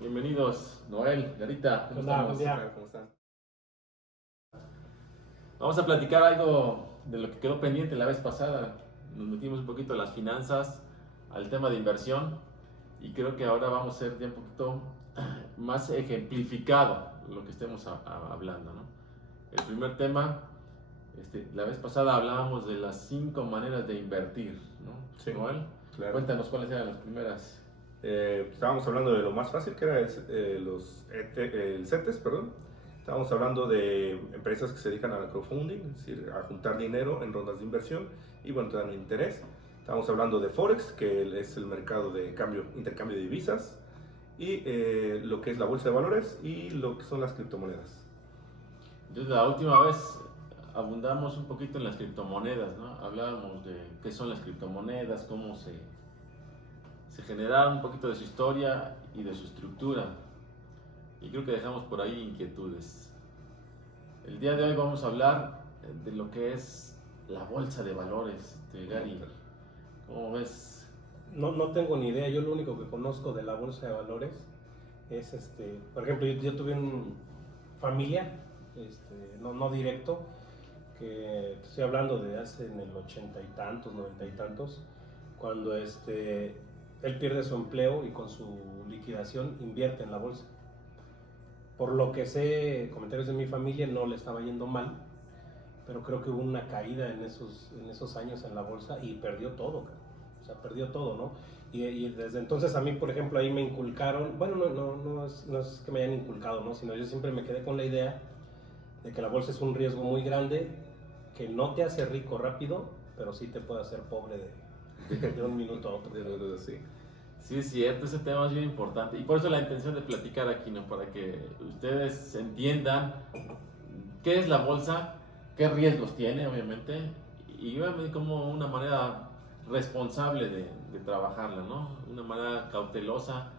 Bienvenidos, Noel, Garita. ¿Cómo estamos? ¿Cómo están? Vamos a platicar algo de lo que quedó pendiente la vez pasada. Nos metimos un poquito a las finanzas, al tema de inversión, y creo que ahora vamos a ser ya un poquito más ejemplificado lo que estemos hablando, ¿no? El primer tema, la vez pasada hablábamos de las 5 maneras de invertir, ¿no? Sí, Noel, claro. cuéntanos cuáles eran las primeras. Estábamos hablando de lo más fácil, que era el CETES, perdón. Estábamos hablando de empresas que se dedican al crowdfunding, es decir, a juntar dinero en rondas de inversión y bueno, te dan interés. Estábamos hablando de Forex, que es el mercado de intercambio de divisas, y lo que es la bolsa de valores y lo que son las criptomonedas. Entonces, la última vez abundamos un poquito en las criptomonedas, ¿no? Hablábamos de qué son las criptomonedas, cómo se generaron, un poquito de su historia y de su estructura. Y creo que dejamos por ahí inquietudes. El día de hoy vamos a hablar de lo que es la bolsa de valores. Gary, ¿cómo ves? No tengo ni idea. Yo lo único que conozco de la bolsa de valores es, por ejemplo, yo tuve una familia, no directo, que estoy hablando de hace en el 80 y tantos, 90 y tantos, cuando él pierde su empleo y con su liquidación invierte en la bolsa. Por lo que sé, comentarios de mi familia, no le estaba yendo mal, pero creo que hubo una caída en esos años en la bolsa y perdió todo, o sea, perdió todo, ¿no? Y desde entonces a mí, por ejemplo, ahí me inculcaron, bueno, no es que me hayan inculcado, ¿no? Sino yo siempre me quedé con la idea de que la bolsa es un riesgo muy grande, que no te hace rico rápido, pero sí te puede hacer pobre de un minuto a otro. Sí. Sí, es cierto, ese tema es bien importante y por eso la intención de platicar aquí, ¿no? Para que ustedes entiendan qué es la bolsa, qué riesgos tiene, obviamente, y obviamente como una manera responsable de trabajarla, ¿no? Una manera cautelosa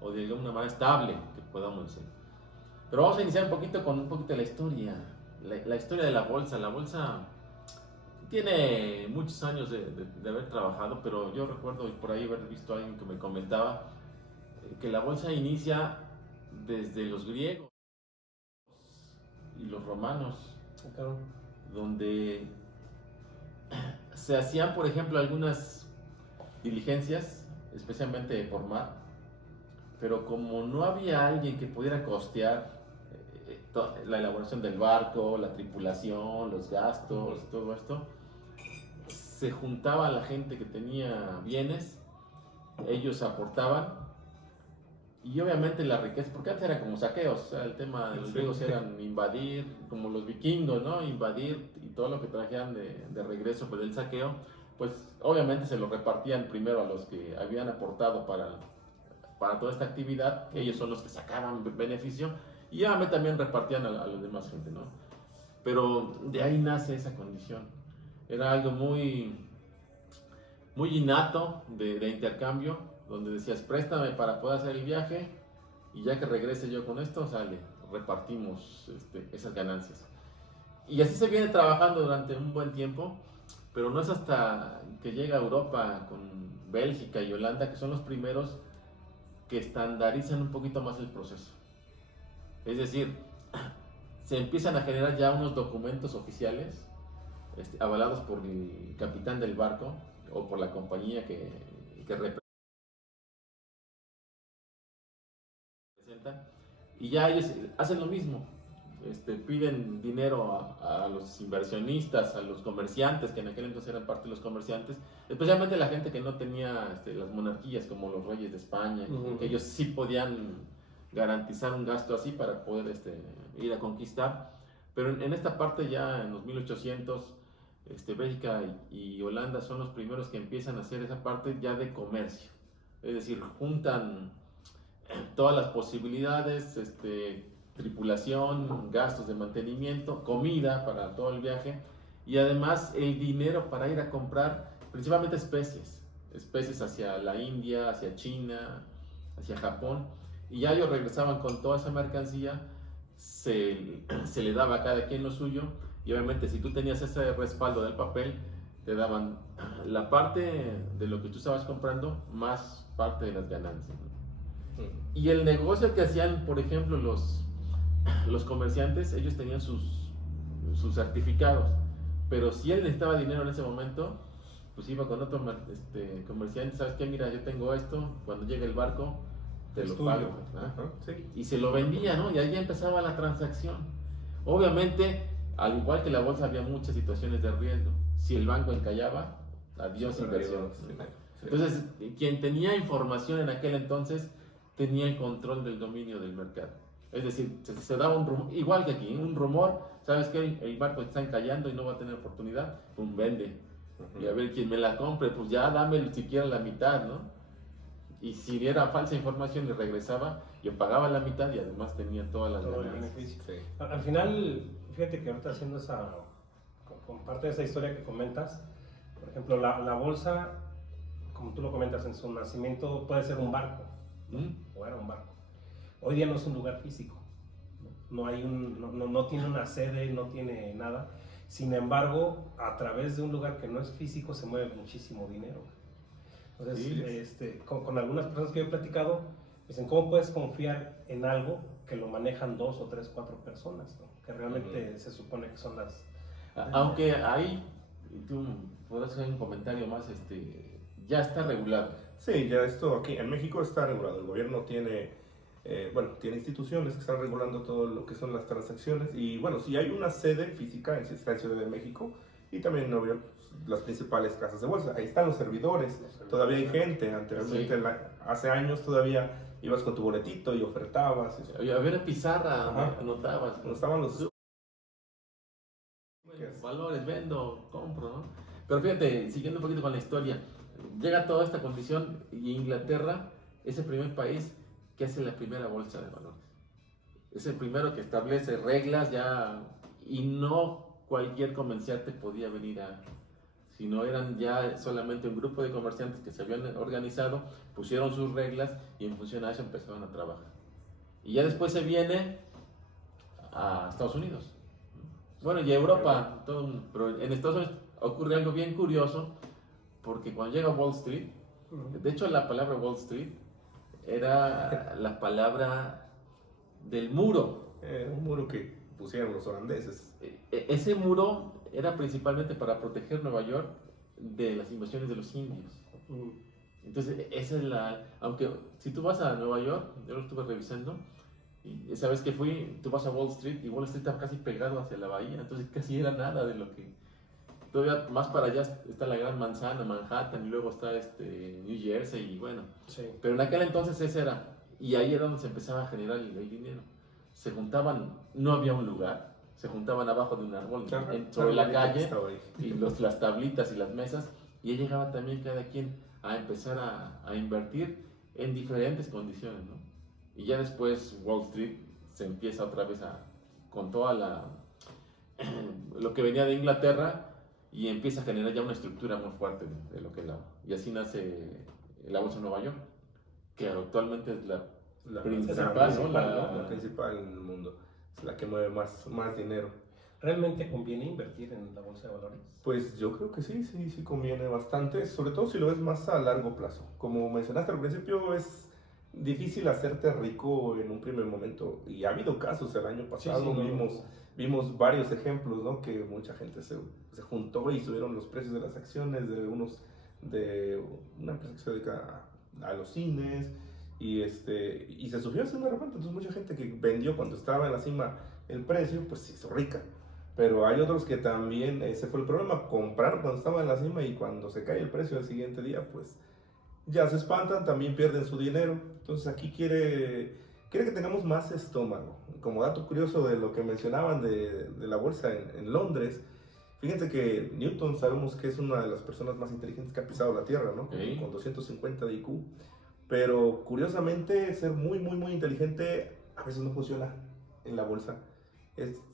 o de una manera estable que podamos decir. Pero vamos a iniciar con un poquito de la historia, la historia de la bolsa. La bolsa tiene muchos años de haber trabajado, pero yo recuerdo por ahí haber visto a alguien que me comentaba que la bolsa inicia desde los griegos y los romanos, donde se hacían, por ejemplo, algunas diligencias, especialmente por mar, pero como no había alguien que pudiera costear la elaboración del barco, la tripulación, los gastos, todo esto, se juntaba la gente que tenía bienes, ellos aportaban, y obviamente la riqueza, porque antes eran como saqueos, o sea, el tema de los griegos eran invadir, como los vikingos, ¿no? Invadir y todo lo que trajeran de regreso pues, del saqueo, pues obviamente se lo repartían primero a los que habían aportado para toda esta actividad, ellos son los que sacaban beneficio, y obviamente también repartían a los demás gente, ¿no? Pero de ahí nace esa condición. Era algo muy innato de intercambio, donde decías, préstame para poder hacer el viaje, y ya que regrese yo con esto, sale, repartimos esas ganancias. Y así se viene trabajando durante un buen tiempo, pero no es hasta que llega a Europa con Bélgica y Holanda, que son los primeros que estandarizan un poquito más el proceso. Es decir, se empiezan a generar ya unos documentos oficiales avalados por el capitán del barco o por la compañía que representa, y ya ellos hacen lo mismo. Piden dinero a los inversionistas, a los comerciantes, que en aquel entonces eran parte de los comerciantes, especialmente la gente que no tenía las monarquías como los reyes de España, que ellos sí podían garantizar un gasto así para poder ir a conquistar. Pero en esta parte ya en los 1800, Bélgica y Holanda son los primeros que empiezan a hacer esa parte ya de comercio. Es decir, juntan todas las posibilidades, tripulación, gastos de mantenimiento, comida para todo el viaje y además el dinero para ir a comprar principalmente especies hacia la India, hacia China, hacia Japón, y ya ellos regresaban con toda esa mercancía, se le daba a cada quien lo suyo, y obviamente si tú tenías ese respaldo del papel, te daban la parte de lo que tú estabas comprando más parte de las ganancias, ¿no? Y el negocio que hacían, por ejemplo, los comerciantes, ellos tenían sus certificados, pero si él necesitaba dinero en ese momento, pues iba con otro comerciante, ¿sabes qué? Mira, yo tengo esto, cuando llegue el barco, te Es lo tuyo. pago. ¿Ah? Sí. Y se lo vendía, ¿no? Y ahí ya empezaba la transacción. Obviamente, al igual que la bolsa, había muchas situaciones de riesgo. Si el banco encallaba, adiós inversión. Sí. Entonces, quien tenía información en aquel entonces tenía el control del dominio del mercado. Es decir, se daba un rumor, igual que aquí, un rumor, ¿sabes qué? El barco está encallando y no va a tener oportunidad, pum, vende. Y a ver quién me la compre, pues ya dame siquiera la mitad, ¿no? Y si era falsa información y regresaba, yo pagaba la mitad y además tenía todas las Todo el ganancias. beneficio. Sí. Al final, fíjate que ahorita haciendo con parte de esa historia que comentas, por ejemplo, la bolsa, como tú lo comentas, en su nacimiento puede ser un barco, ¿Mm? o era un barco. Hoy día no es un lugar físico, no tiene una sede, no tiene nada. Sin embargo, a través de un lugar que no es físico se mueve muchísimo dinero. Entonces, Sí. con algunas personas que yo he platicado, dicen, ¿cómo puedes confiar en algo que lo manejan 2 o 3, 4 personas, ¿no? Que realmente se supone que son las... Aunque ahí, tú podrás hacer un comentario más, ya está regulado. Sí, ya esto aquí en México está regulado. El gobierno tiene, tiene instituciones que están regulando todo lo que son las transacciones. Y bueno, sí hay una sede física en Ciudad de México y también obvio, las principales casas de bolsa. Ahí están los servidores. Todavía hay gente. Anteriormente, Sí. hace años todavía ibas con tu boletito y ofertabas. Había una pizarra, Ajá. anotabas. Cuando estaban los... Valores, vendo, compro, ¿no? Pero fíjate, siguiendo un poquito con la historia, llega toda esta condición y Inglaterra es el primer país que hace la primera bolsa de valores. Es el primero que establece reglas ya y no cualquier comerciante podía venir sino eran ya solamente un grupo de comerciantes que se habían organizado, pusieron sus reglas y en función a eso empezaron a trabajar. Y ya después se viene a Estados Unidos. Bueno, y a Europa, pero en Estados Unidos ocurre algo bien curioso, porque cuando llega Wall Street, de hecho la palabra Wall Street era la palabra del muro. un muro que pusieron los holandeses. Ese muro era principalmente para proteger Nueva York de las invasiones de los indios. Entonces, esa es aunque si tú vas a Nueva York, yo lo estuve revisando, y esa vez que fui, tú vas a Wall Street y Wall Street está casi pegado hacia la bahía, entonces casi era nada de lo que... Todavía más para allá está la Gran Manzana, Manhattan, y luego está New Jersey, y bueno. Sí. Pero en aquel entonces ese era, y ahí era donde se empezaba a generar el dinero. Se juntaban, no había un lugar, se juntaban abajo de un árbol, sobre la calle, y las tablitas y las mesas, y ahí llegaba también cada quien a empezar a invertir en diferentes condiciones, ¿no? Y ya después Wall Street se empieza otra vez con toda lo que venía de Inglaterra y empieza a generar ya una estructura muy fuerte de lo que es y así nace la Bolsa de Nueva York, que actualmente es la principal, ¿no? La principal en el mundo, es la que mueve más dinero. ¿Realmente conviene invertir en la bolsa de valores? Pues yo creo que sí conviene bastante, sobre todo si lo ves más a largo plazo. Como mencionaste al principio, es difícil hacerte rico en un primer momento y ha habido casos el año pasado, vimos varios ejemplos, ¿no? Que mucha gente se juntó y subieron los precios de las acciones de una empresa que se dedica a los cines y se subió así de repente. Entonces mucha gente que vendió cuando estaba en la cima el precio, pues se hizo rica. Pero hay otros que también, ese fue el problema, compraron cuando estaba en la cima y cuando se cae el precio al siguiente día, pues ya se espantan, también pierden su dinero. Entonces aquí quiere que tengamos más estómago. Como dato curioso de lo que mencionaban de la bolsa en Londres, fíjense que Newton sabemos que es una de las personas más inteligentes que ha pisado la Tierra, ¿no? Con 250 de IQ. Pero curiosamente ser muy inteligente a veces no funciona en la bolsa.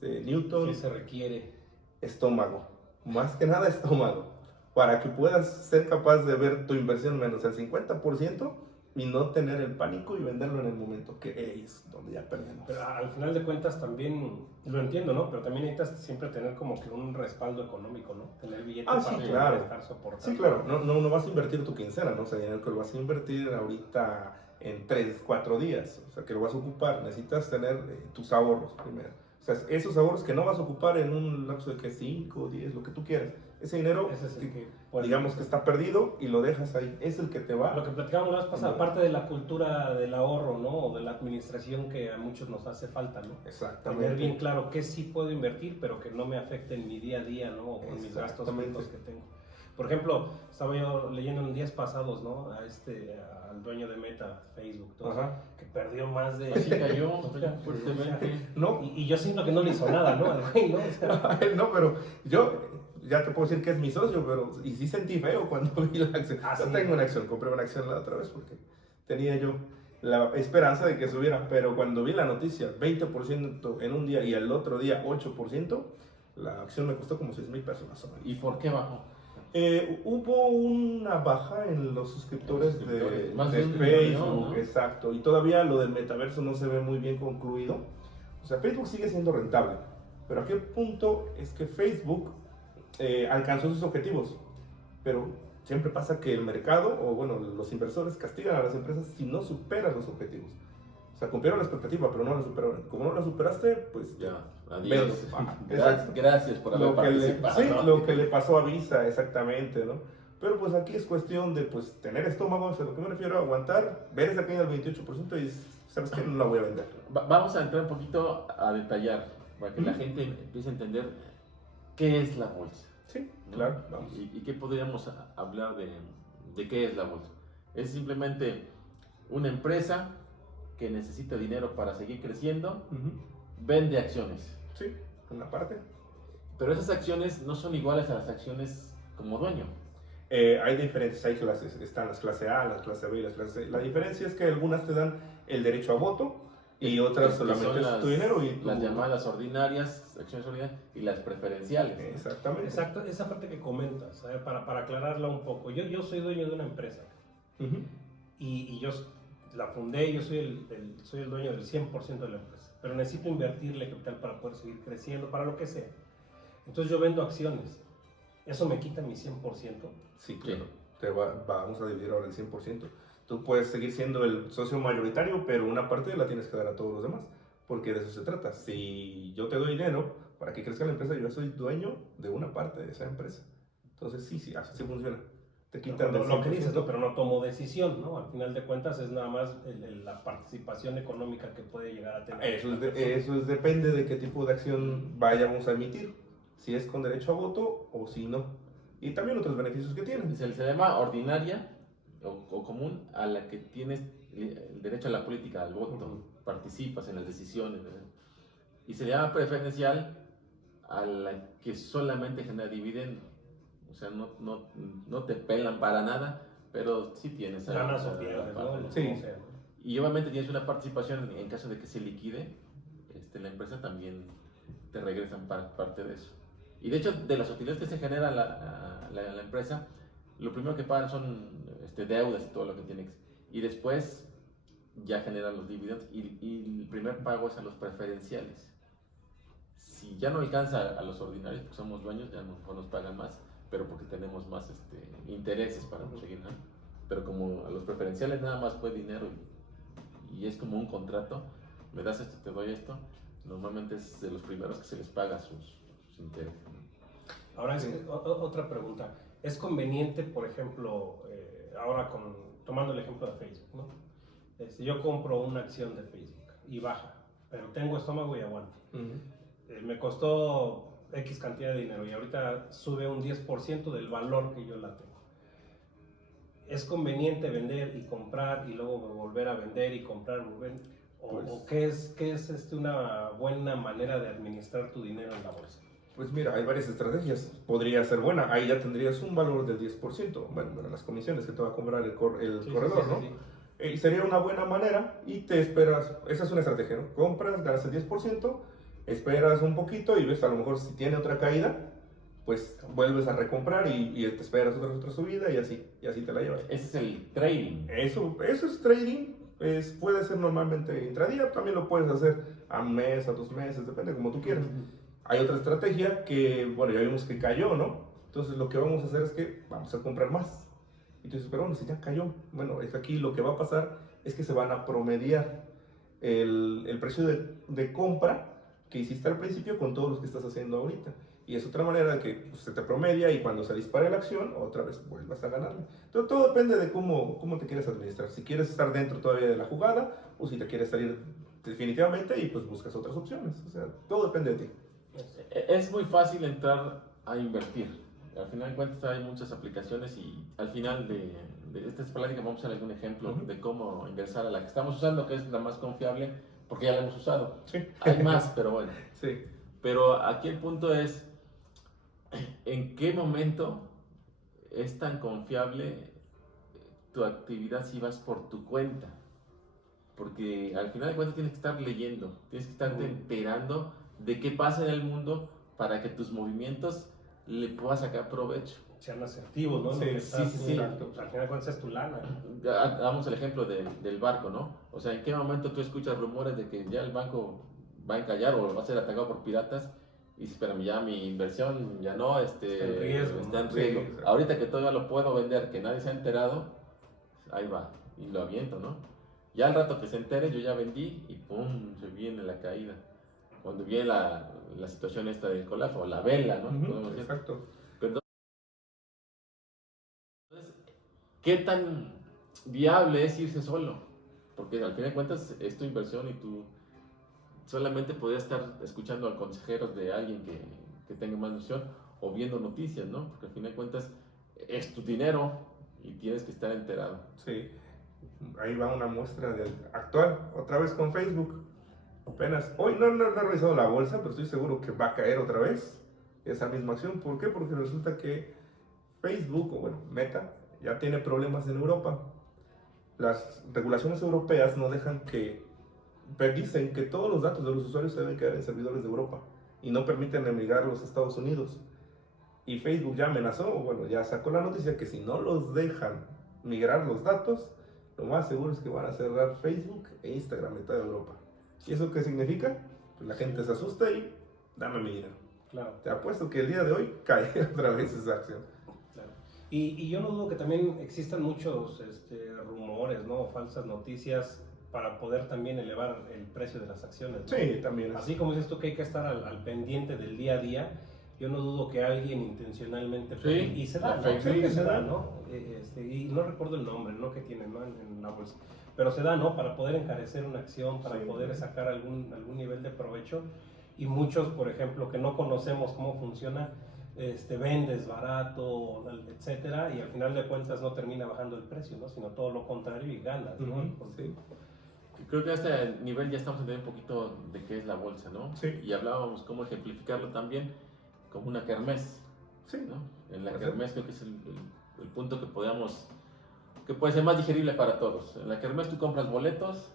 Newton... ¿Qué se requiere? Estómago, más que nada estómago, para que puedas ser capaz de ver tu inversión menos el 50% y no tener el pánico y venderlo en el momento que es donde ya perdemos. Pero al final de cuentas también, lo entiendo, ¿no? Pero también necesitas siempre tener como que un respaldo económico, ¿no? Tener billetes para poder estar soportando. Sí, claro, no vas a invertir tu quincena, ¿no? O sea, dinero que lo vas a invertir ahorita en 3, 4 días. O sea, que lo vas a ocupar. Necesitas tener tus ahorros primero. O sea, esos ahorros que no vas a ocupar en un lapso de que 5, 10, lo que tú quieras. Ese dinero, Ese es el que puede- digamos que está perdido y lo dejas ahí. Es el que te va. Lo que platicábamos la vez pasada, aparte de la cultura del ahorro, ¿no? O de la administración que a muchos nos hace falta, ¿no? Exactamente. Tener bien claro qué sí puedo invertir, pero que no me afecte en mi día a día, ¿no? O con mis gastos Exactamente. fijos que tengo. Por ejemplo, estaba yo leyendo en días pasados, ¿no? Al dueño de Meta, Facebook, todo eso, Ajá. que perdió más de... Así cayó O sea, fuertemente. No, y yo siento que no le hizo nada, ¿no? Al güey, ¿no? O sea, no, pero yo ya te puedo decir que es mi socio, pero y sí sentí feo cuando vi la acción. Ah, Yo sí. tengo una acción, compré una acción la otra vez porque tenía yo la esperanza de que subiera, pero cuando vi la noticia, 20% en un día y al otro día 8%, la acción me costó como 6,000 pesos más o menos. ¿Y por qué bajó? Hubo una baja en los suscriptores de, Suscriptores, más de de un Facebook, millón, ¿no? exacto, y todavía lo del metaverso no se ve muy bien concluido. O sea, Facebook sigue siendo rentable, pero ¿a qué punto es que Facebook alcanzó sus objetivos? Pero siempre pasa que el mercado, o bueno, los inversores castigan a las empresas si no superan los objetivos. O sea, cumplieron la expectativa, pero no la superaron. Como no la superaste, pues Ya, adiós. velo. Exacto. Gracias por haber Lo que, le, participado. sí, lo que le pasó a Visa, exactamente, ¿no? Pero pues aquí es cuestión de pues tener estómago, o sea, lo que me refiero a aguantar, ver esa caída del 28% y sabes que no la voy a vender. Vamos a entrar un poquito a detallar para que la gente empiece a entender qué es la bolsa. Sí, ¿no? claro, vamos. ¿Y qué podríamos hablar de qué es la bolsa? Es simplemente una empresa que necesita dinero para seguir creciendo, vende acciones. Sí, una parte. Pero esas acciones no son iguales a las acciones como dueño. Hay diferentes, hay clases, están las clase A, las clase B y las clase C. La diferencia es que algunas te dan el derecho a voto y otras Que solamente son es tu dinero y las llamadas ordinarias, acciones ordinarias y las preferenciales. Exactamente. exacto, esa parte que comentas, para aclararla un poco. Yo soy dueño de una empresa Ujú. y yo la fundé, yo soy el dueño del 100% de la empresa, pero necesito invertirle capital para poder seguir creciendo, para lo que sea. Entonces yo vendo acciones. ¿Eso me quita mi 100%? Sí, claro. Vamos a dividir ahora el 100%. Tú puedes seguir siendo el socio mayoritario, pero una parte la tienes que dar a todos los demás, porque de eso se trata. Si yo te doy dinero para que crezca la empresa, yo soy dueño de una parte de esa empresa. Entonces sí, así sí funciona. Te quitan del Lo que 100%. dices, ¿no? Pero no tomo decisión, ¿no? Al final de cuentas es nada más la participación económica que puede llegar a tener. Eso depende de qué tipo de acción vayamos a emitir, si es con derecho a voto o si no. Y también otros beneficios que tienen. Se llama ordinaria o común a la que tienes el derecho a la política, al voto, Ujú. participas en las decisiones. ¿verdad? Y se llama preferencial a la que solamente genera dividendo. O sea, no te pelan para nada, pero sí tienes Ganas a- o pierdes, a- ¿no? Sí. Como sea, ¿no? Y obviamente tienes una participación en caso de que se liquide, la empresa también te regresan parte de eso. Y de hecho, de las utilidades que se genera la empresa, lo primero que pagan son deudas y todo lo que tiene. Y después ya generan los dividendos y el primer pago es a los preferenciales. Si ya no alcanza a los ordinarios, porque somos dueños, ya a lo mejor nos pagan más, pero porque tenemos más intereses para conseguir, ¿no? Pero como a los preferenciales nada más fue dinero y es como un contrato, me das esto, te doy esto, normalmente es de los primeros que se les paga sus intereses. ¿no? Ahora, Sí. otra pregunta. ¿Es conveniente, por ejemplo, ahora tomando el ejemplo de Facebook, ¿no? Yo compro una acción de Facebook y baja, pero tengo estómago y aguanto. Me costó X cantidad de dinero y ahorita sube un 10% del valor que yo la tengo. ¿Es conveniente vender y comprar y luego volver a vender y comprar, volver? ¿O qué es una buena manera de administrar tu dinero en la bolsa? Pues mira, hay varias estrategias. Podría ser buena. Ahí ya tendrías un valor del 10%. Bueno, las comisiones que te va a cobrar el corredor, ¿no? Y sería una buena manera y te esperas. Esa es una estrategia, ¿no? Compras, ganas el 10%, esperas un poquito y ves a lo mejor si tiene otra caída, pues vuelves a recomprar y te esperas otra subida y así te la llevas. Ese es el trading. Eso es trading. Puede ser normalmente intradía, también lo puedes hacer a un mes, a 2 meses, depende como tú quieras. Hay otra estrategia que, bueno, ya vimos que cayó, ¿no? Entonces lo que vamos a hacer es que vamos a comprar más. Y tú dices, pero bueno, si ya cayó, bueno, es que aquí lo que va a pasar es que se van a promediar el precio de compra que hiciste al principio con todos los que estás haciendo ahorita. Y es otra manera de que pues, se te promedia y cuando se dispare la acción, otra vez vuelvas a ganarle. Entonces todo depende de cómo te quieres administrar. Si quieres estar dentro todavía de la jugada o si te quieres salir definitivamente y pues buscas otras opciones. O sea, todo depende de ti. Es muy fácil entrar a invertir. Al final de cuentas hay muchas aplicaciones y al final de esta plática vamos a dar algún ejemplo de cómo ingresar a la que estamos usando, que es la más confiable, porque ya la hemos usado. Sí. Hay más, pero bueno. Sí. Pero aquí el punto es, ¿en qué momento es tan confiable tu actividad si vas por tu cuenta? Porque al final de cuentas tienes que estar leyendo, tienes que estarte enterando de qué pasa en el mundo para que tus movimientos le puedas sacar provecho. Sean asertivos, ¿no? Sí, sí. Pues, al final de cuentas es tu lana. Damos el ejemplo del barco, ¿no? O sea, ¿en qué momento tú escuchas rumores de que ya el banco va a encallar o va a ser atacado por piratas? Y dices, espérame, ya mi inversión ya no, Está en riesgo. está en Sí, riesgo. exacto. Ahorita que todavía lo puedo vender, que nadie se ha enterado, ahí va, y lo aviento, ¿no? Ya al rato que se entere, yo ya vendí y ¡pum! Se viene la caída. Cuando viene la situación esta del colapso, o la vela, ¿no? Podemos decir. Exacto. Pero entonces, ¿qué tan viable es irse solo? Porque al fin de cuentas es tu inversión y tú solamente podrías estar escuchando a consejeros de alguien que tenga más noción o viendo noticias, ¿no? Porque al fin de cuentas es tu dinero y tienes que estar enterado. Sí. Ahí va una muestra del actual, otra vez con Facebook. Apenas, hoy no he revisado la bolsa, pero estoy seguro que va a caer otra vez esa misma acción. ¿Por qué? Porque resulta que Facebook, o bueno, Meta, ya tiene problemas en Europa. Las regulaciones europeas no dejan dicen que todos los datos de los usuarios se deben quedar en servidores de Europa y no permiten emigrarlos a Estados Unidos. Y Facebook ya amenazó, o bueno, ya sacó la noticia que si no los dejan migrar los datos, lo más seguro es que van a cerrar Facebook e Instagram en toda Europa. ¿Y eso qué significa? Pues la gente se asusta y dame mi dinero. Claro. Te apuesto que el día de hoy cae otra vez esa acción. Claro. Y yo no dudo que también existan muchos rumores, ¿no? O falsas noticias para poder también elevar el precio de las acciones, ¿no? Sí, también es. Así como dices tú que hay que estar al pendiente del día a día, yo no dudo que alguien intencionalmente... Sí, y se da, la ¿no? fake Creo que news, se da, ¿no? ¿no? Y no recuerdo el nombre, ¿no? Que tiene, ¿no? En la bolsa. Pero se da, ¿no? Para poder encarecer una acción, para Sí, poder sí. sacar algún nivel de provecho. Y muchos, por ejemplo, que no conocemos cómo funciona, vendes barato, etcétera, y al final de cuentas no termina bajando el precio, ¿no? Sino todo lo contrario y ganas, ¿no? Sí. Creo que a este nivel ya estamos entendiendo un poquito de qué es la bolsa, ¿no? Sí. Y hablábamos cómo ejemplificarlo también como una kermés, Sí. ¿no? En la Ajá. kermés creo que es el punto que puede ser más digerible para todos. En la kermés tú compras boletos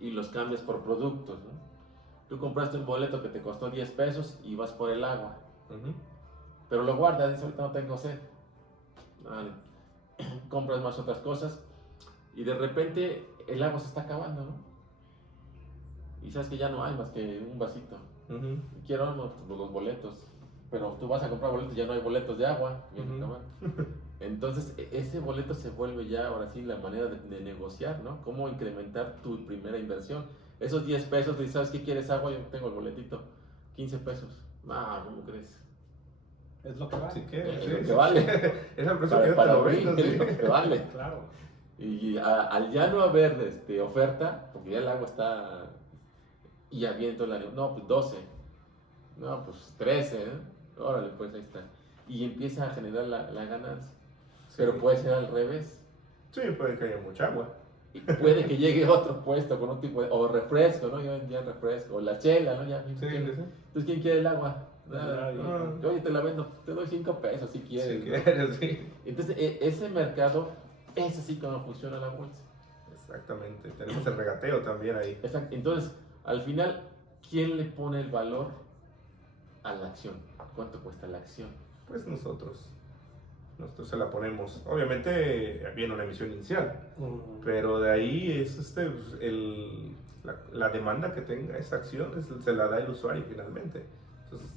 y los cambias por productos, ¿no? Tú compraste un boleto que te costó 10 pesos y vas por el agua, pero lo guardas, dices ahorita no tengo sed. Vale. Compras más otras cosas y de repente el agua se está acabando, ¿no? Y sabes que ya no hay más que un vasito. Y quiero los boletos, pero tú vas a comprar boletos y ya no hay boletos de agua. Ya se acaban. Entonces ese boleto se vuelve ya ahora sí la manera de negociar, ¿no? Cómo incrementar tu primera inversión. Esos 10 pesos, dices, ¿sabes qué quieres agua? Yo tengo el boletito, 15 pesos. Ah, ¿cómo crees? Es lo que vale. Sí, que, Es sí, lo que sí. vale. Es el precio que yo te Para lo mí vendo, es sí. lo que vale. Claro. Y al ya no haber oferta, porque ya el agua está y ya viene todo el año, no, pues 12, no, pues 13, ¿eh? Órale, pues ahí está. Y empieza a generar la ganancia. Sí. Pero puede ser al revés. Sí, puede que haya mucha agua. Y puede que llegue otro puesto con un tipo de, o refresco, ¿no? Ya refresco, o la chela, ¿no? Ya, Sí, ¿quién? sí. Entonces, ¿quién quiere el agua? Nada. Nadie. No. Oye, te la vendo, te doy 5 pesos si quieres. Si ¿no? quieres, sí. Entonces, ese mercado es así como funciona la bolsa. Exactamente. Tenemos el regateo también ahí. Exacto. Entonces, al final, ¿quién le pone el valor a la acción? ¿Cuánto cuesta la acción? Pues nosotros se la ponemos. Obviamente viene una emisión inicial, pero de ahí es la demanda que tenga esa acción, se la da el usuario finalmente. Entonces,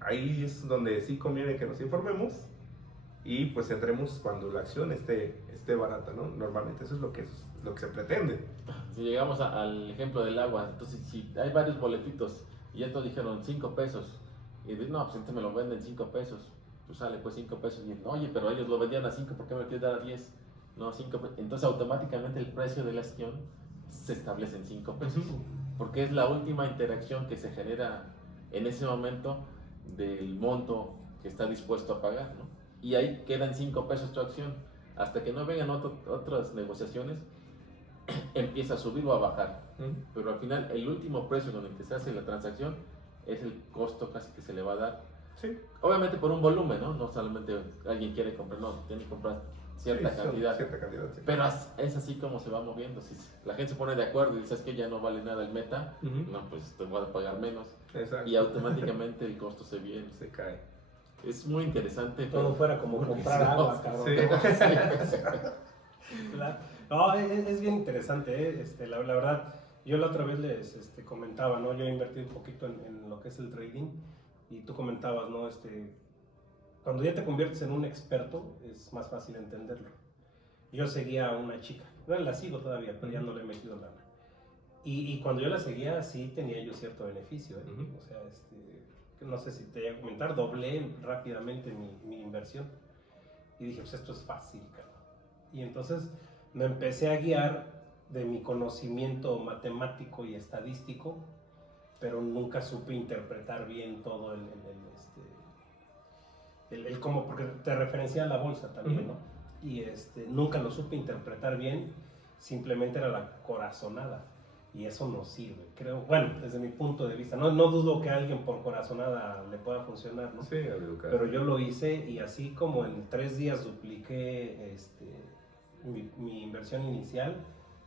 ahí es donde sí conviene que nos informemos y pues entremos cuando la acción esté barata, ¿no? Normalmente eso es lo que lo que se pretende. Si llegamos al ejemplo del agua, entonces si hay varios boletitos y ya todos dijeron 5 pesos, y dicen, no, pues entonces me lo venden 5 pesos, pues sale pues 5 pesos, y dicen, oye, pero ellos lo vendían a 5, ¿por qué me lo quieres dar a 10? No, 5 pesos. Entonces automáticamente el precio de la acción se establece en 5 pesos, porque es la última interacción que se genera en ese momento del monto que está dispuesto a pagar, ¿no? Y ahí quedan 5 pesos tu acción, hasta que no vengan otras negociaciones, empieza a subir o a bajar. Pero al final el último precio con el que se hace la transacción es el costo casi que se le va a dar. Sí. Obviamente por un volumen, ¿no? No solamente alguien quiere comprar, no, tiene que comprar cierta cantidad. Cierta cantidad, sí. Pero es así como se va moviendo. Si la gente se pone de acuerdo y dice es que ya no vale nada el meta, no, pues te voy a pagar menos. Exacto. Y automáticamente el costo se viene. Se cae. Es muy interesante. Todo fuera como comprar agua, cabrón. Sí. No, es bien interesante, ¿eh? La verdad, yo la otra vez les comentaba, ¿no? Yo invertí un poquito en lo que es el trading y tú comentabas, ¿no? Cuando ya te conviertes en un experto es más fácil entenderlo. Yo seguía a una chica, bueno, la sigo todavía, pero ya no le he metido lana. Y cuando yo la seguía, sí tenía yo cierto beneficio, ¿eh? O sea, no sé si te voy a comentar, doblé rápidamente mi inversión. Y dije, pues esto es fácil, cabrón. Y entonces me empecé a guiar de mi conocimiento matemático y estadístico, pero nunca supe interpretar bien todo el cómo, porque te referencia a la bolsa también, ¿no? Y nunca lo supe interpretar bien, simplemente era la corazonada. Y eso no sirve, creo, bueno, desde mi punto de vista, no dudo que a alguien por corazonada le pueda funcionar, ¿no? Sí, pero yo lo hice y así como en 3 días dupliqué mi inversión inicial,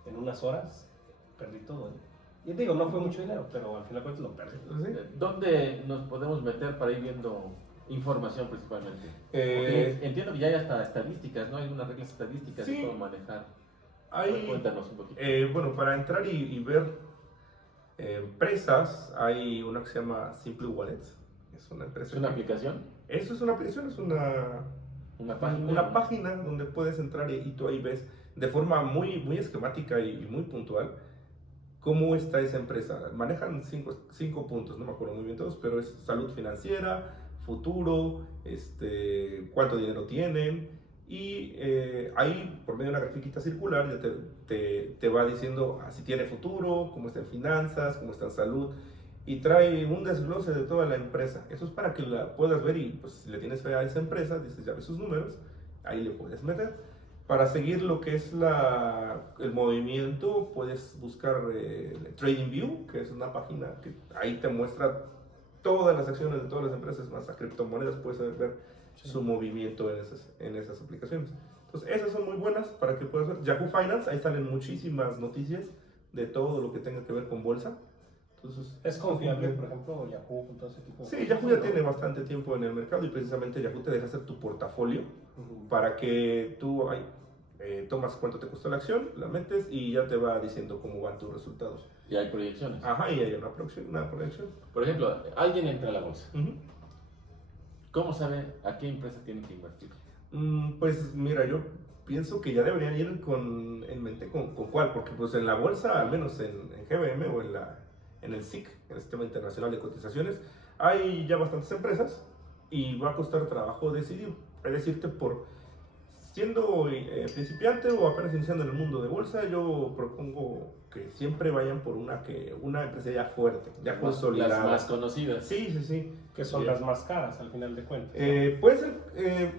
en unas horas perdí todo, ¿eh? Y digo, no fue mucho dinero, pero al final lo perdí. ¿Sí? ¿Dónde nos podemos meter para ir viendo información principalmente? Porque entiendo que ya hay hasta estadísticas, ¿no? Hay unas reglas estadísticas Sí. de cómo manejar. Cuéntanos un poquito. Bueno, para entrar y ver empresas, hay una que se llama Simple Wallets. Es una empresa. ¿Es una aplicación? Eso es una aplicación, es ¿Una página? una página donde puedes entrar y tú ahí ves de forma muy, muy esquemática y muy puntual cómo está esa empresa. Manejan 5 puntos, no me acuerdo muy bien todos, pero es salud financiera, futuro, cuánto dinero tienen. Y ahí, por medio de una grafiquita circular, ya te va diciendo si tiene futuro, cómo está en finanzas, cómo está en salud. Y trae un desglose de toda la empresa. Eso es para que la puedas ver y pues, si le tienes fe a esa empresa, dices, ya ves sus números, ahí le puedes meter. Para seguir lo que es el movimiento, puedes buscar TradingView, que es una página que ahí te muestra todas las acciones de todas las empresas, más a criptomonedas, puedes ver su movimiento en esas aplicaciones. Entonces, esas son muy buenas para que puedas ver. Yahoo Finance, ahí salen muchísimas noticias de todo lo que tenga que ver con bolsa. Entonces, ¿Es confiable, por ejemplo, Yahoo con todo ese tipo de sí, cosas? Yahoo ya tiene bastante tiempo en el mercado y precisamente Yahoo te deja hacer tu portafolio para que tú tomas cuánto te costó la acción, la metes y ya te va diciendo cómo van tus resultados. Y hay proyecciones. Ajá, y hay una proyección. Por ejemplo, alguien entra a la bolsa. ¿Cómo sabe a qué empresa tiene que invertir? Pues mira, yo pienso que ya deberían ir en mente con cuál, porque pues en la bolsa, al menos en GBM o en el SIC, en el Sistema Internacional de Cotizaciones, hay ya bastantes empresas y va a costar trabajo decidir. Es decirte, siendo principiante o apenas iniciando en el mundo de bolsa, yo propongo que siempre vayan por una empresa ya fuerte, ya consolidada. Las más conocidas. Sí. Que son las más caras al final de cuentas. Puede ser,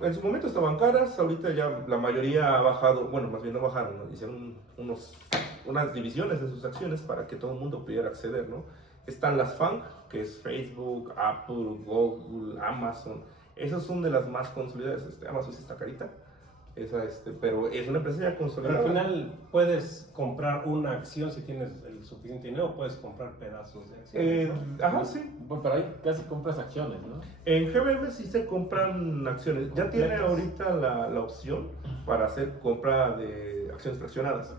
en su momento estaban caras, ahorita ya la mayoría ha bajado, bueno, más bien no bajaron, ¿no? Hicieron unas divisiones de sus acciones para que todo el mundo pudiera acceder, ¿no? Están las FANG, que es Facebook, Apple, Google, Amazon, esas son de las más consolidadas. Amazon sí está carita, pero es una empresa ya consolidada. Pero al final puedes comprar una acción si tienes el suficiente dinero, o puedes comprar pedazos de acciones, ¿no? Ajá, sí. Bueno, pero ahí casi compras acciones, ¿no? En GBM sí se compran acciones. Ya tiene ahorita la opción para hacer compra de acciones fraccionadas.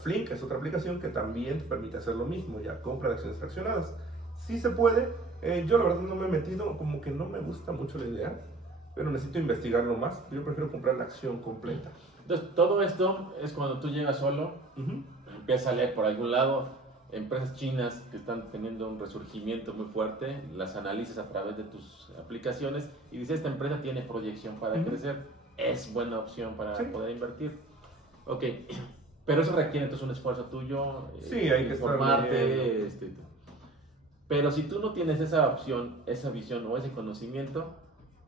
Flink es otra aplicación que también te permite hacer lo mismo, ya compra de acciones fraccionadas. Sí se puede. Yo la verdad no me he metido, como que no me gusta mucho la idea, pero necesito investigarlo más. Yo prefiero comprar la acción completa. Entonces, todo esto es cuando tú llegas solo, Ujú. empiezas a leer por algún lado empresas chinas que están teniendo un resurgimiento muy fuerte, las analizas a través de tus aplicaciones y dices, esta empresa tiene proyección para Ujú. crecer, es buena opción para Sí. poder invertir. Ok, pero eso requiere entonces un esfuerzo tuyo, Sí, hay que estar informarte, leyendo. pero si tú no tienes esa opción, esa visión o ese conocimiento,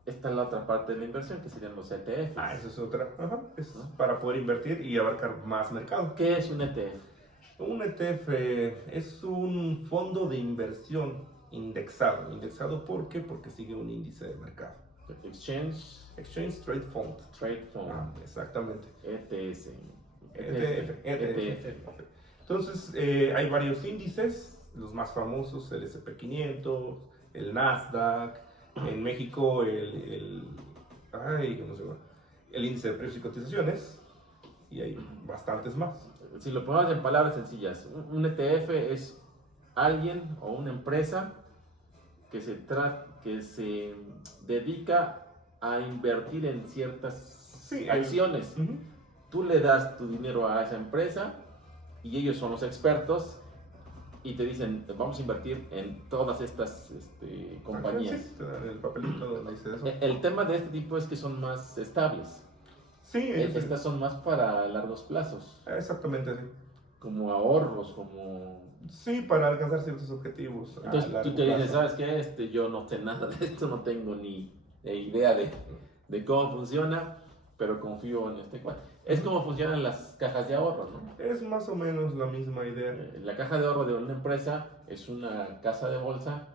está la otra parte de la inversión, que serían los ETFs. Esa es otra. Ajá. Es ¿No? para poder invertir y abarcar más mercado. ¿Qué es un ETF? Un ETF es un fondo de inversión indexado. ¿Indexado por qué? Porque sigue un índice de mercado. Exchange Trade Fund. Trade Fund, Exactamente. ETS. ETF. Entonces, hay varios índices, los más famosos, el S&P 500, el Nasdaq, en México ¿cómo se llama? El índice de precios y cotizaciones, y hay bastantes más. Si lo ponemos en palabras sencillas, un ETF es alguien o una empresa que se dedica a invertir en ciertas Sí, acciones. Ujú. Tú le das tu dinero a esa empresa y ellos son los expertos y te dicen, vamos a invertir en todas estas compañías. Sí, te dan el papelito donde dice eso. El tema de este tipo es que son más estables. Sí, Estas son más para largos plazos, exactamente, sí. como ahorros, como... Sí, para alcanzar ciertos objetivos. a Entonces largo tú te dices, plazo. ¿sabes qué? Yo no sé nada de esto, no tengo ni idea de cómo funciona, pero confío en este cual. Es como funcionan las cajas de ahorro, ¿no? Es más o menos la misma idea. La caja de ahorro de una empresa es una casa de bolsa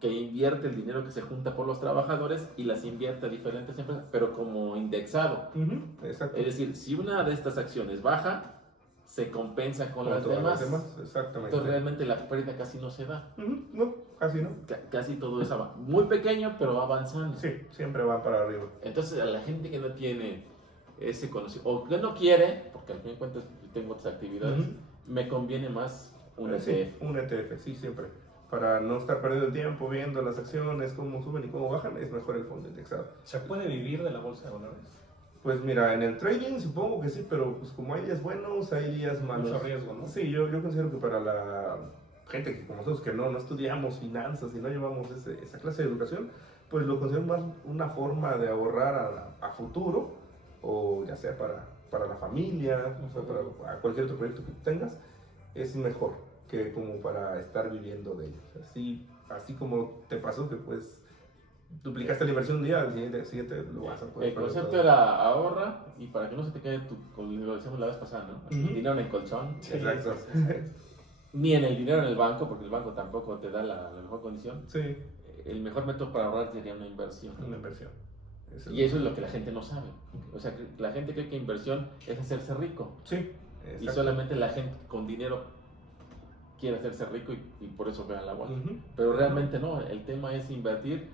que invierte el dinero que se junta por los trabajadores y las invierte a diferentes empresas, pero como indexado. Ujú, exacto. Es decir, si una de estas acciones baja, se compensa con las todas demás. exactamente. Entonces realmente la pérdida casi no se da. Ujú, no, casi no. Casi todo es muy pequeño, pero va avanzando. Sí, siempre van para arriba. Entonces a la gente que no tiene ese conocimiento, o que no quiere, porque al fin de cuentas tengo otras actividades, Ujú. me conviene más un Sí, ETF. un ETF, sí, siempre. Para no estar perdiendo el tiempo viendo las acciones, cómo suben y cómo bajan, es mejor el fondo indexado. ¿Se puede vivir de la bolsa de valores? Pues mira, en el trading supongo que sí, pero pues como hay días buenos, hay días malos. Mucho riesgo, ¿no? Sí, yo considero que para la gente que como nosotros que no estudiamos finanzas y no llevamos esa clase de educación, pues lo considero más una forma de ahorrar a futuro, o ya sea para la familia, o sea, para cualquier otro proyecto que tú tengas, es mejor que como para estar viviendo de ello. Así como te pasó que pues duplicaste la inversión un día, al siguiente lo vas a poder El pagar concepto todo. era ahorra y para que no se te quede como lo decíamos la vez pasada, ¿no? Así, Ujú. dinero en el colchón, Exacto. ni en el dinero en el banco, porque el banco tampoco te da la mejor condición. Sí, El mejor método para ahorrar sería una inversión. una inversión. Y eso es lo que la gente no sabe. O sea, que la gente cree que inversión es hacerse rico. Sí, Y exacto. solamente la gente con dinero quiere hacerse rico y por eso vean la bolsa. Ujú. Pero realmente no, el tema es invertir,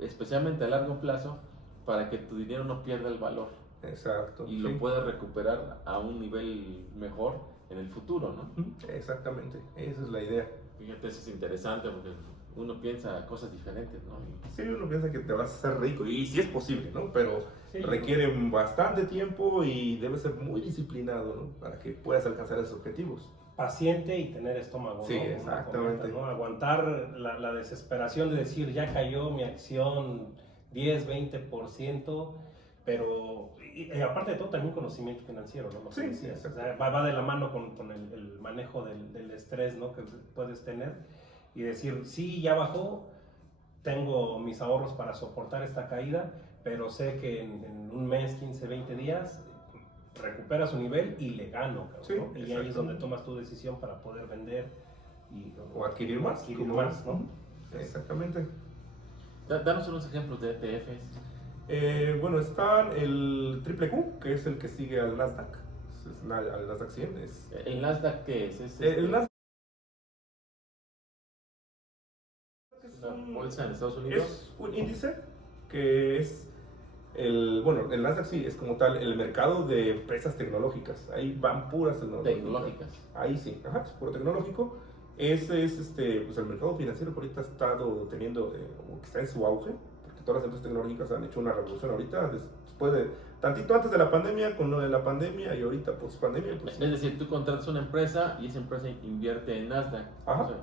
especialmente a largo plazo, para que tu dinero no pierda el valor Exacto. y sí. lo puedas recuperar a un nivel mejor en el futuro, ¿no? Ujú, exactamente, esa es la idea. Fíjate, eso es interesante porque uno piensa cosas diferentes, ¿no? Sí, uno piensa que te vas a hacer rico, y sí es posible, ¿no? Pero Sí, requiere bastante tiempo y debes ser muy disciplinado, ¿no? Para que puedas alcanzar esos objetivos. paciente y tener estómago, Sí, ¿no? Como exactamente. comentas, ¿no? Aguantar la desesperación de decir, ya cayó mi acción 10, 20%, pero y aparte de todo también conocimiento financiero, ¿no? Lo que Sí, decías. exacto. O sea, va de la mano con el manejo del estrés, ¿no? Que puedes tener y decir, sí, ya bajó, tengo mis ahorros para soportar esta caída, pero sé que en un mes, 15, 20 días recupera su nivel y le gano, cabrón, Sí, ¿no? Y ahí es exacto. donde tomas tu decisión para poder vender O adquirir más. Adquirir como- más, ¿no? Ujú, exactamente. Danos unos ejemplos de ETFs. Bueno, está el triple Q, que es el que sigue al Nasdaq. Al Nasdaq 100. ¿El Nasdaq qué es? El Nasdaq ¿Una bolsa en Estados Unidos? es un índice que es bueno, el Nasdaq sí es como tal el mercado de empresas tecnológicas. Ahí van puras Tecnológicas. Ahí sí, ajá, es puro tecnológico. Ese es pues el mercado financiero que ahorita ha estado teniendo, o que está en su auge, porque porque todas las empresas tecnológicas han hecho una revolución ahorita, después de, tantito antes de la pandemia, con lo de la pandemia y ahorita post pandemia. Pues, Es decir, tú contratas una empresa y esa empresa invierte en Nasdaq. Ajá. O sea,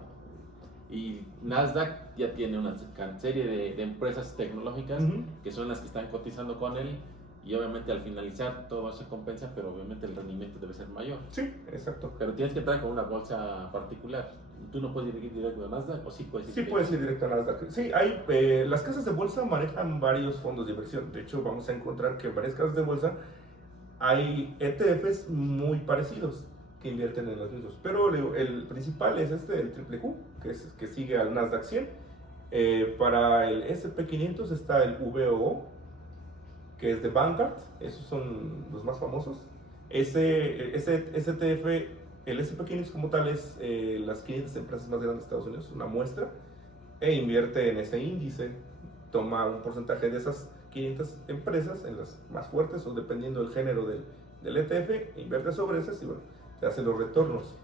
y Nasdaq ya tiene una serie de empresas tecnológicas Ujú. que son las que están cotizando con él, y obviamente al finalizar todo se compensa, pero obviamente el rendimiento debe ser mayor. Sí, exacto. Pero tienes que entrar con una bolsa particular. Tú no puedes ir directo a Nasdaq, o sí puedes ir Sí, directo? puedes ir directo a Nasdaq. Sí, hay, las casas de bolsa manejan varios fondos de inversión. De hecho, vamos a encontrar que en varias casas de bolsa hay ETFs muy parecidos que invierten en los mismos. Pero el principal es el triple Q, que sigue al Nasdaq 100. Para el SP500 está el VOO, que es de Vanguard. Esos son los más famosos. Ese ETF, el SP500 como tal, es las 500 empresas más grandes de Estados Unidos, una muestra, e invierte en ese índice. Toma un porcentaje de esas 500 empresas, en las más fuertes, o dependiendo del género del ETF, invierte sobre esas y bueno, te hace los retornos.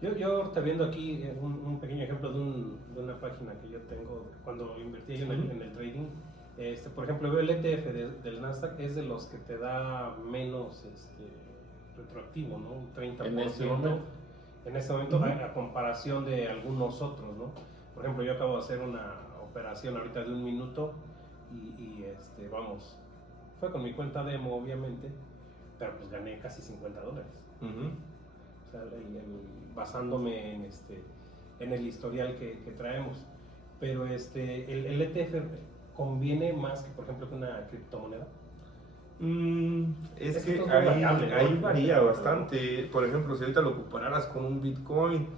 Yo ahorita viendo aquí un pequeño ejemplo de una página que yo tengo cuando invertí en el trading. Por ejemplo, veo el ETF del Nasdaq, es de los que te da menos retroactivo, ¿no? Un 30%. En ese momento. En este momento, a comparación de algunos otros, ¿no? Por ejemplo, yo acabo de hacer una operación ahorita de 1 minuto y vamos, fue con mi cuenta demo, obviamente, pero pues gané casi $50. O sea, basándome en el historial que traemos. Pero el ETF conviene más que, por ejemplo, que una criptomoneda. Es Es que que todo es variable, ¿no? ahí varía bastante. Por ejemplo, si ahorita lo compararas con un Bitcoin,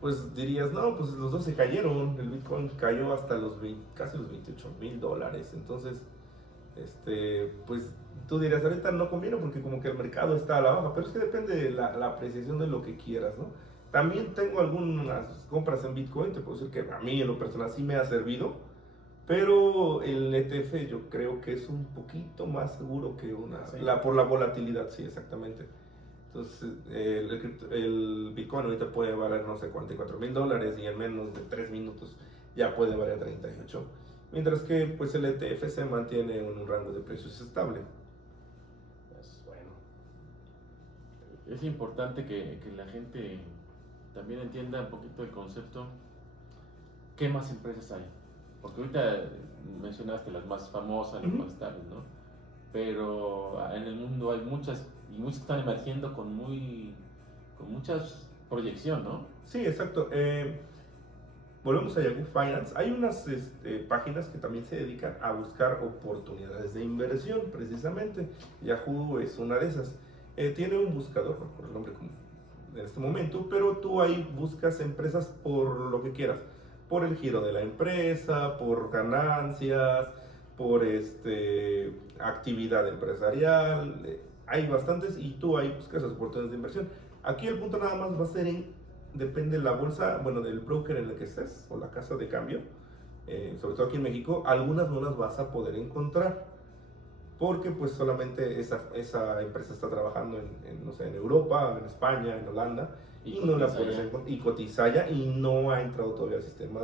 pues dirías, no, pues los dos se cayeron. El Bitcoin cayó hasta casi los $28,000. Entonces, pues tú dirías, ahorita no conviene porque como que el mercado está a la baja, pero es que depende de la apreciación de lo que quieras, ¿no? También tengo algunas compras en Bitcoin, te puedo decir que a mí en lo personal sí me ha servido, pero el ETF yo creo que es un poquito más seguro que Sí. por la volatilidad, sí, exactamente. Entonces, el Bitcoin ahorita puede valer, no sé, $44,000 y en menos de 3 minutos ya puede valer 38. Mientras que pues el ETF se mantiene en un rango de precios estable. Pues bueno. Es importante que la gente también entienda un poquito el concepto. ¿Qué más empresas hay? Porque ahorita mencionaste las más famosas, las más estables, ¿no? Pero en el mundo hay muchas, y muchas están emergiendo con mucha proyección, ¿no? Sí, exacto. Volvemos a Yahoo Finance. Hay unas páginas que también se dedican a buscar oportunidades de inversión, precisamente. Yahoo es una de esas. Tiene un buscador, no recuerdo el nombre en este momento, pero tú ahí buscas empresas por lo que quieras. Por el giro de la empresa, por ganancias, por actividad empresarial. Hay bastantes y tú ahí buscas las oportunidades de inversión. Aquí el punto nada más va a ser depende de la bolsa, bueno, del broker en el que estés o la casa de cambio, sobre todo aquí en México, algunas no las vas a poder encontrar porque pues solamente esa empresa está trabajando no sé, en Europa, en España, en Holanda y no la puedes encontrar, y cotiza allá y no ha entrado todavía al sistema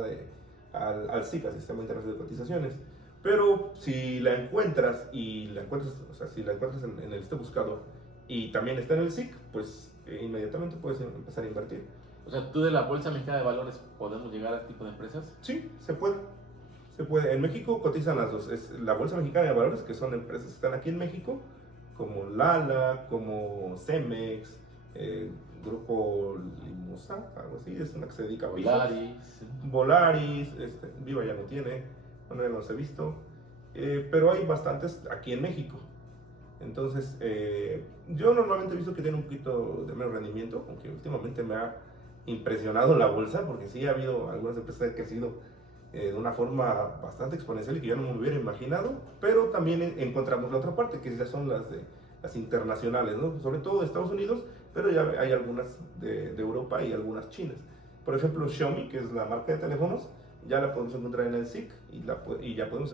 al SIC, al Sistema Internacional de Cotizaciones. Pero si la encuentras o sea, si la encuentras en el buscador y también está en el SIC, pues inmediatamente puedes empezar a invertir. O sea, ¿tú de la Bolsa Mexicana de Valores podemos llegar a este tipo de empresas? Sí, se puede. Se puede. En México cotizan las dos. Es la Bolsa Mexicana de Valores, que son empresas que están aquí en México, como Lala, como Cemex, Grupo Limosa, algo así, es una que se dedica a pisos. Volaris, Viva ya no tiene, bueno, ya no los he visto, pero hay bastantes aquí en México. Entonces, yo normalmente he visto que tiene un poquito de menos rendimiento, aunque últimamente me ha impresionado la bolsa, porque sí ha habido algunas empresas que han crecido de una forma bastante exponencial y que yo no me hubiera imaginado, pero también encontramos la otra parte, que ya son las internacionales, ¿no? Sobre todo de Estados Unidos, pero ya hay algunas de Europa y algunas chinas. Por ejemplo, Xiaomi, que es la marca de teléfonos, ya la podemos encontrar en el SIC y ya podemos